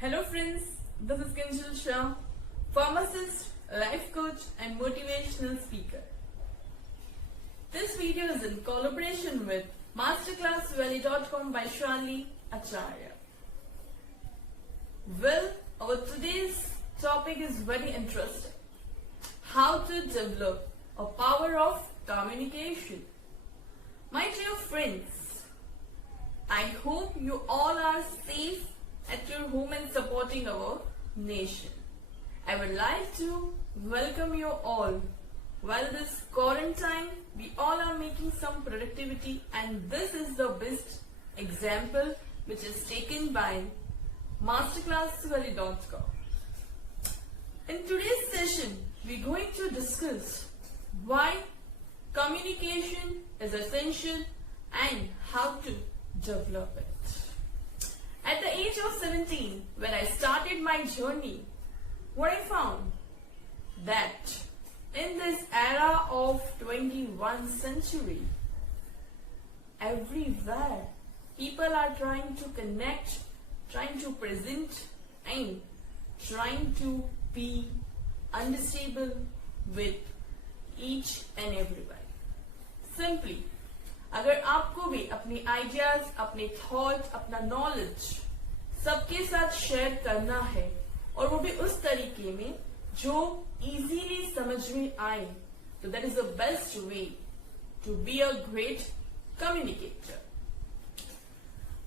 Hello friends, this is Kinjal Shah, pharmacist, life coach and motivational speaker. This video is in collaboration with masterclassvalley.com by Shanli Acharya. Well, our today's topic is very interesting. How to develop a power of communication. My dear friends, I hope you all are safe at your home and supporting our nation. I would like to welcome you all. While this quarantine, we all are making some productivity, and this is the best example which is taken by masterclassvalley.com. In today's session, we're going to discuss why communication is essential and how to develop it. At the age of 17, when I started my journey, what I found that in this era of 21st century, everywhere people are trying to connect, trying to present and trying to be understandable with each and everybody. Simply, अगर आपको भी अपनी ideas, अपने thought, अपना knowledge सबके साथ share करना है और वो भी उस तरीके में जो इजीली समझ में आए, तो that is the best way to be a great communicator.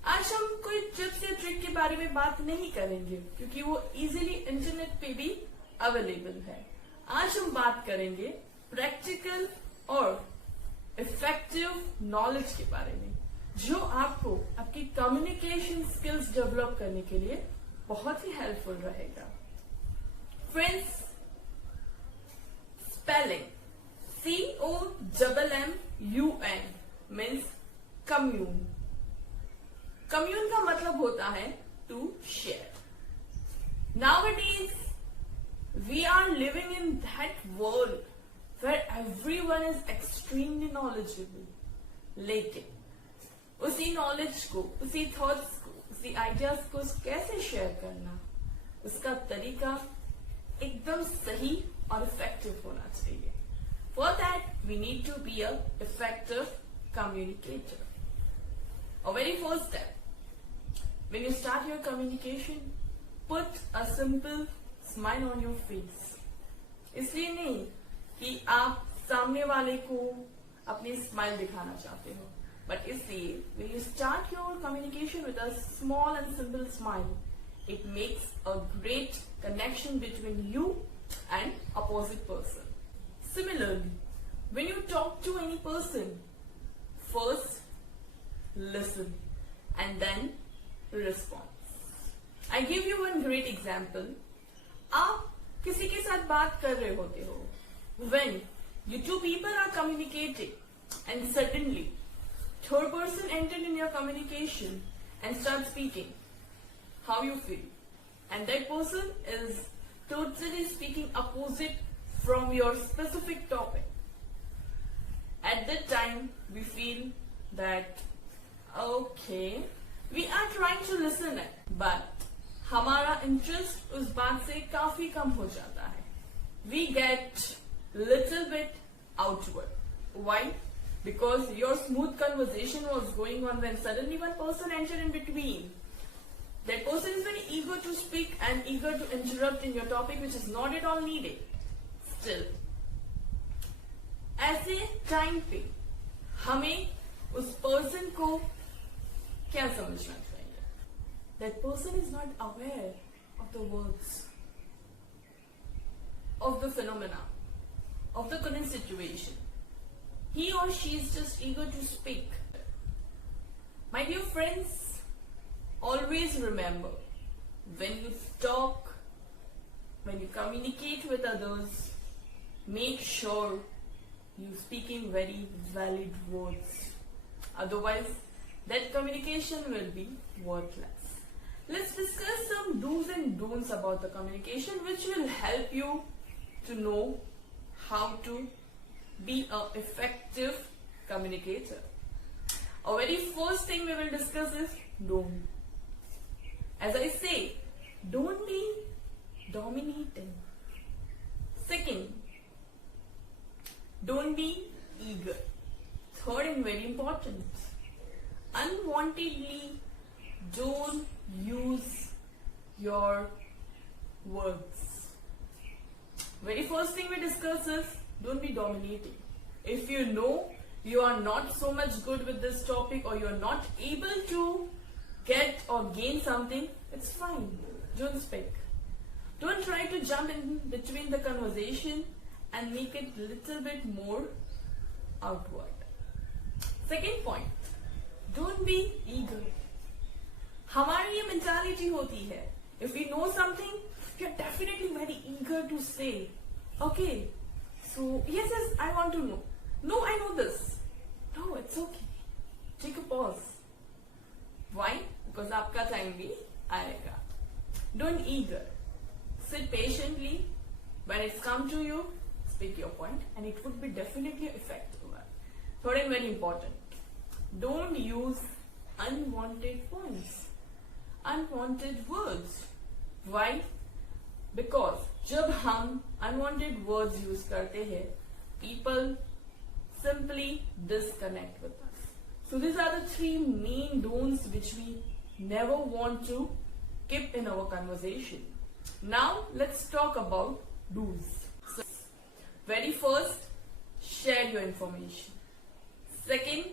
आज हम कोई टिप्स या ट्रिक के बारे में बात नहीं करेंगे क्योंकि वो इजीली इंटरनेट पे भी अवेलेबल है. आज हम बात करेंगे प्रैक्टिकल और इफेक्टिव नॉलेज के बारे में जो आपको आपकी कम्युनिकेशन स्किल्स डेवलप करने के लिए बहुत ही हेल्पफुल रहेगा. Friends, spelling COMMUN means commune. Commune का मतलब होता है to share. Nowadays, we are living in that world where everyone is extremely knowledgeable. लेकिन उसी नॉलेज को, उसी थॉट्स को, उसी आइडियाज को कैसे शेयर करना, उसका तरीका एकदम सही और इफेक्टिव होना चाहिए. For that we need to be a effective communicator. A very first step, when you start your communication, put a simple smile on your face. इसलिए नहीं कि आप सामने वाले को अपनी स्माइल दिखाना चाहते हो, बट इसलिए when you start your communication with a small and simple smile, it makes a great connection between you and opposite person. Similarly, when you talk to any person, first listen and then respond. I give you one great example. आप किसी के साथ बात कर रहे होते हो, when you two people are communicating and suddenly third person entered in your communication and start speaking, how you feel? And that person is totally speaking opposite from your specific topic. At that time we feel that okay, we are trying to listen it, but हमारा interest उस बात से काफी कम हो जाता है. We get little bit outward. Why? Because your smooth conversation was going on when suddenly one person entered in between. That person is very eager to speak and eager to interrupt in your topic which is not at all needed. Still, ऐसे time पे हमें उस person को क्या समझना चाहिए? That person is not aware of the words, of the phenomena, of the current situation. He or she is just eager to speak. My dear friends, always remember, when you talk, when you communicate with others, make sure you speaking very valid words. Otherwise, that communication will be worthless. Let's discuss some do's and don'ts about the communication which will help you to know how to be an effective communicator. A very first thing we will discuss is don't. As I say, dominating. Second, don't be eager. Third and very important, unwantedly don't use your words. Very first thing we discuss is don't be dominating. If you know you are not so much good with this topic or you are not able to get or gain something, it's fine. Don't speak. Don't try to jump in between the conversation and make it little bit more outward. Second point, don't be eager. हमारी ये mentality होती है. If we know something, we are definitely very eager to say, okay, so yes, I want to know. No, I know this. No, it's okay. Take a pause. Why? Because आपका time भी आएगा. Don't eager. Sit patiently. When it's come to you, speak your point, and it would be definitely effective. Third and very important, don't use unwanted points, unwanted words. Why? Because जब हम unwanted words use करते हैं, people simply disconnect with us. So these are the three main don'ts which we never want to keep in our conversation. Now let's talk about do's. So, very first, share your information. Second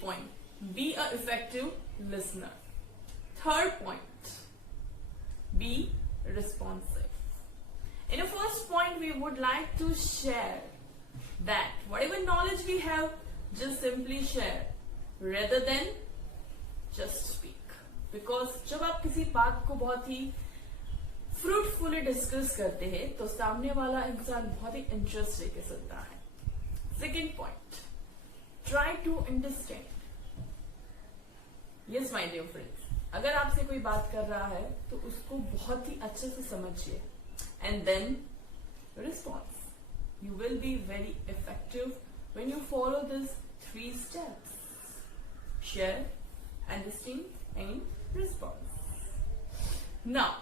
point, be an effective listener. Third point, be responsive. In the first point, we would like to share that whatever knowledge we have, just simply share rather than just speak. Because जब आप किसी बात को बहुत ही fruitfully discuss करते हैं तो सामने वाला इंसान बहुत ही इंटरेस्ट लेके सुनता है. Second point, try to understand. Yes my dear friends, अगर आपसे कोई बात कर रहा है तो उसको बहुत ही अच्छे से समझिए and then response. You will be very effective when you follow these 3 steps. Share, understand, and respond. Now,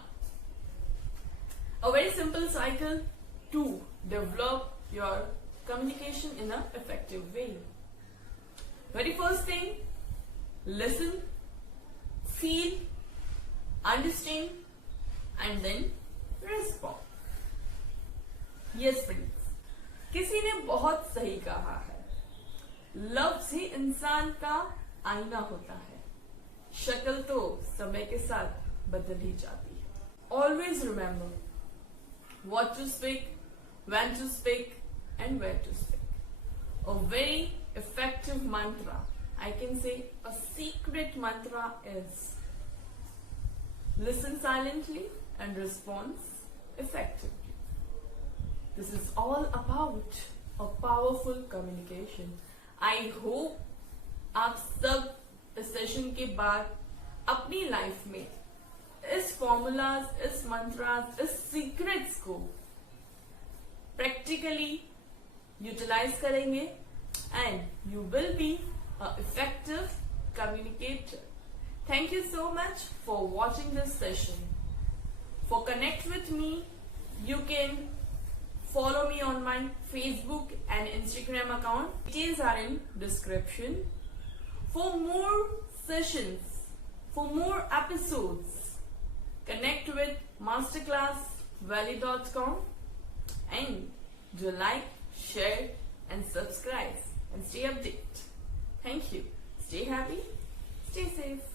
a very simple cycle to develop your communication in an effective way. Very first thing, listen, feel, understand, and then respond. Yes, friends. किसी ने बहुत सही कहा है, लफ्ज ही इंसान का आईना होता है, शक्ल तो समय के साथ बदल ही जाती है. Always remember what to speak, when to speak, and where to speak. A very effective mantra, I can say a secret mantra is listen silently and respond effectively. This is all about a powerful communication. I hope आप सब इस session के बाद अपनी life में इस formulas, इस मंत्रास, इस सीक्रेट्स को प्रैक्टिकली यूटिलाइज करेंगे and you will be a effective communicator. Thank you so much for watching this session. For connect with me, you can follow me on my Facebook and Instagram account. Details are in description. For more sessions, for more episodes, connect with masterclassvalley.com and do like, share and subscribe and stay updated. Thank you. Stay happy, stay safe.